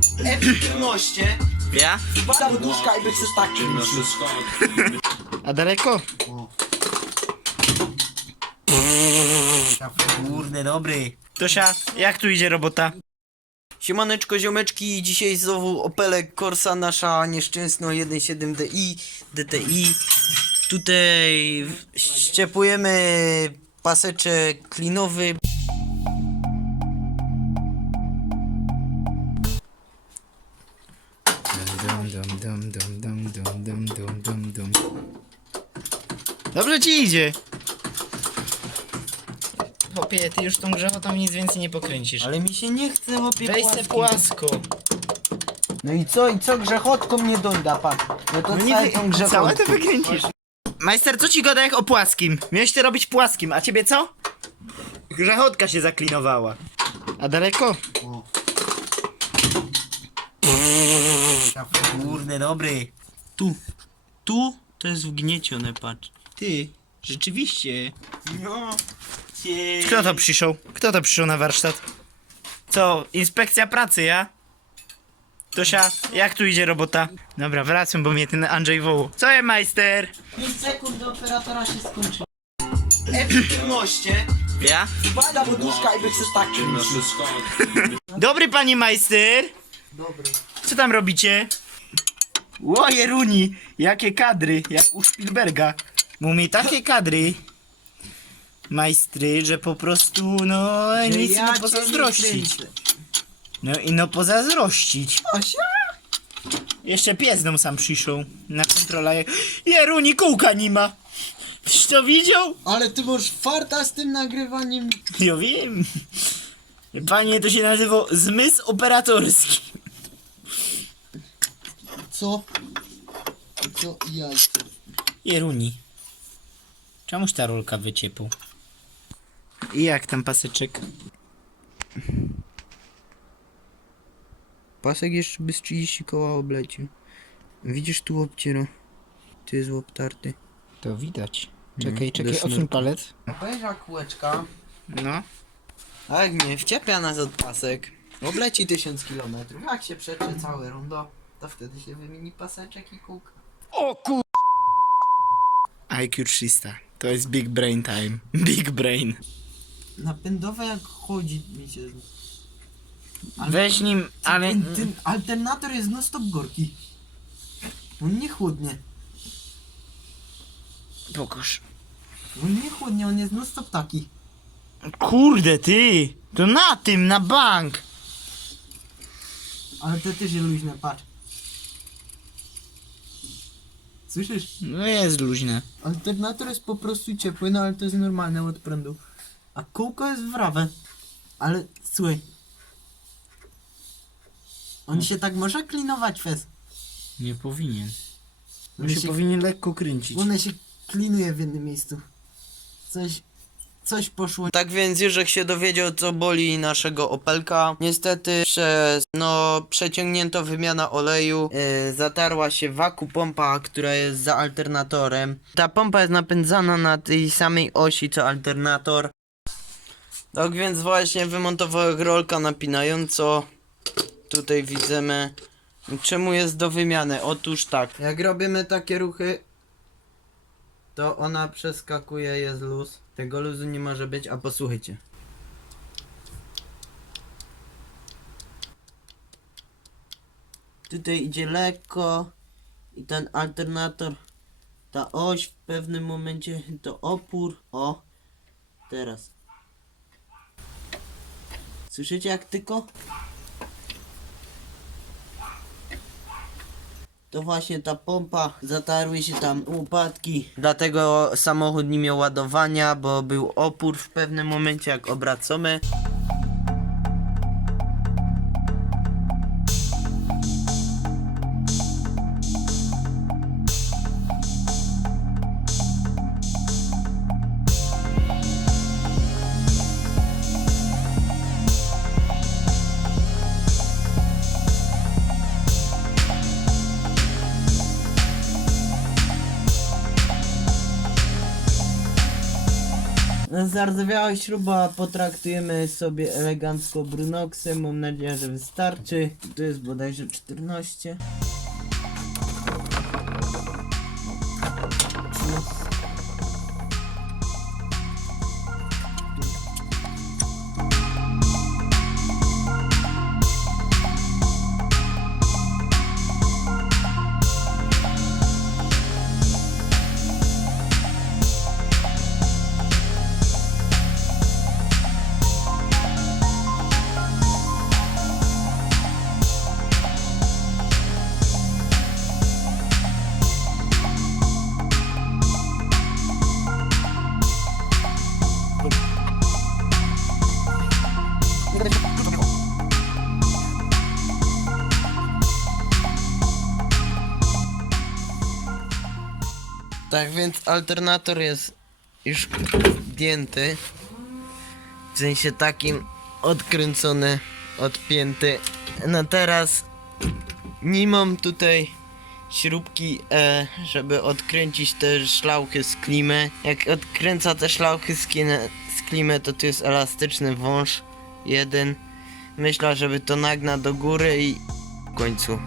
F15 Ja? wpada poduszka i by chcesz tak czymś. A daleko? Kurde, dobry. Tosia, jak tu idzie robota? Siemaneczko ziomeczki, dzisiaj znowu Opelek Corsa nasza nieszczęsna 1.7 DI DTI. Tutaj ściepujemy paseczek klinowy. Dobrze ci idzie. Chłopie, ty już tą grzechotą nic więcej nie pokręcisz. Ale mi się nie chce łopie Weź se płasko. No i co, i co grzechotką mnie dojda pan? No to No całe wy- tą grzechotką. całe to wykręcisz. Majster, co ci gada jak o płaskim? Miałeś to robić płaskim, a ciebie co? Grzechotka się zaklinowała. A daleko? O. Kurde, dobry. Tu, tu to jest wgniecione, patrz. Ty, rzeczywiście. No. Kto to przyszł? Kto to przyszł na warsztat? Co, inspekcja pracy, ja? Tosia, jak tu idzie robota? Dobra, wracam, bo mnie ten Andrzej wołał. Co je, majster? 5 sekund do operatora się skończy. F15 Ja? wpada poduszka i by chcesz tak. Dobry panie majster! Dobry. Co tam robicie? Łoje runi, jakie kadry, jak u Spielberga. Mówi takie kadry. Majstry, że po prostu, no, nic ja no pozazdrościć. No i no pozazdrościć. Asia? Jeszcze pies sam przyszł na kontrolę. Jeruni kółka nie ma. Czyś to widział? Ale ty masz farta z tym nagrywaniem. Ja wiem. Panie, to się nazywa zmysł operatorski. Co? Co? Jajce. Jeruni. Czemuś ta rolka wyciepł? I jak tam paseczek? Pasek jeszcze bez 30 koła oblecił. Widzisz tu obciera. Ty jest łoptarty. To widać. Czekaj, czekaj, do odsuń sznurka. palec. Weź kółeczka. No. A jak mnie wciepia nas od pasek. Obleci 1000 km. Jak się przeczy całe rondo, to wtedy się wymieni paseczek i kółka. O kur... IQ 300. To jest big brain time. Big brain. Napędowe jak chodzi mi się. Ale- Weź nim, ale... Ten, ten alternator jest no stop gorki. On nie chłodnie. Pokaż. On nie chłodnie, on jest no stop taki. Kurde ty! To na tym, na bank! Ale to też jest luźne, patrz. Słyszysz? No jest luźne. Alternator jest po prostu ciepły, no ale to jest normalne od prądu. A kółko jest wrawe. Ale słuchaj. On się tak może klinować fez. Nie powinien. On się, powinien lekko kręcić. one się klinuje w jednym miejscu. Coś, coś poszło. Tak więc Jerzek się dowiedział co boli naszego Opelka. Niestety przez no przeciągnięto wymiana oleju. Yy, zatarła się waku pompa, która jest za alternatorem. Ta pompa jest napędzana na tej samej osi co alternator. Tak więc właśnie wymontowałem rolka napinająco. Tutaj widzimy. Czemu jest do wymiany? Otóż tak. Jak robimy takie ruchy, to ona przeskakuje, jest luz. Tego luzu nie może być, a posłuchajcie. Tutaj idzie lekko i ten alternator, ta oś w pewnym momencie to opór. O, teraz. Słyszycie jak tylko? To właśnie ta pompa, zatarły się tam upadki. Dlatego samochód nie miał ładowania, bo był opór w pewnym momencie jak obracamy. Zardzewiała śruba potraktujemy sobie elegancko brunoksem. Mam nadzieję, że wystarczy. Tu jest bodajże 14. Tak więc alternator jest już zdjęty. W sensie takim odkręcony, odpięty. No teraz nie mam tutaj śrubki, e, żeby odkręcić te szlauchy z klimy. Jak odkręca te szlauchy z, kinę, z klimy, to tu jest elastyczny wąż jeden. Myślę, żeby to nagna do góry i w końcu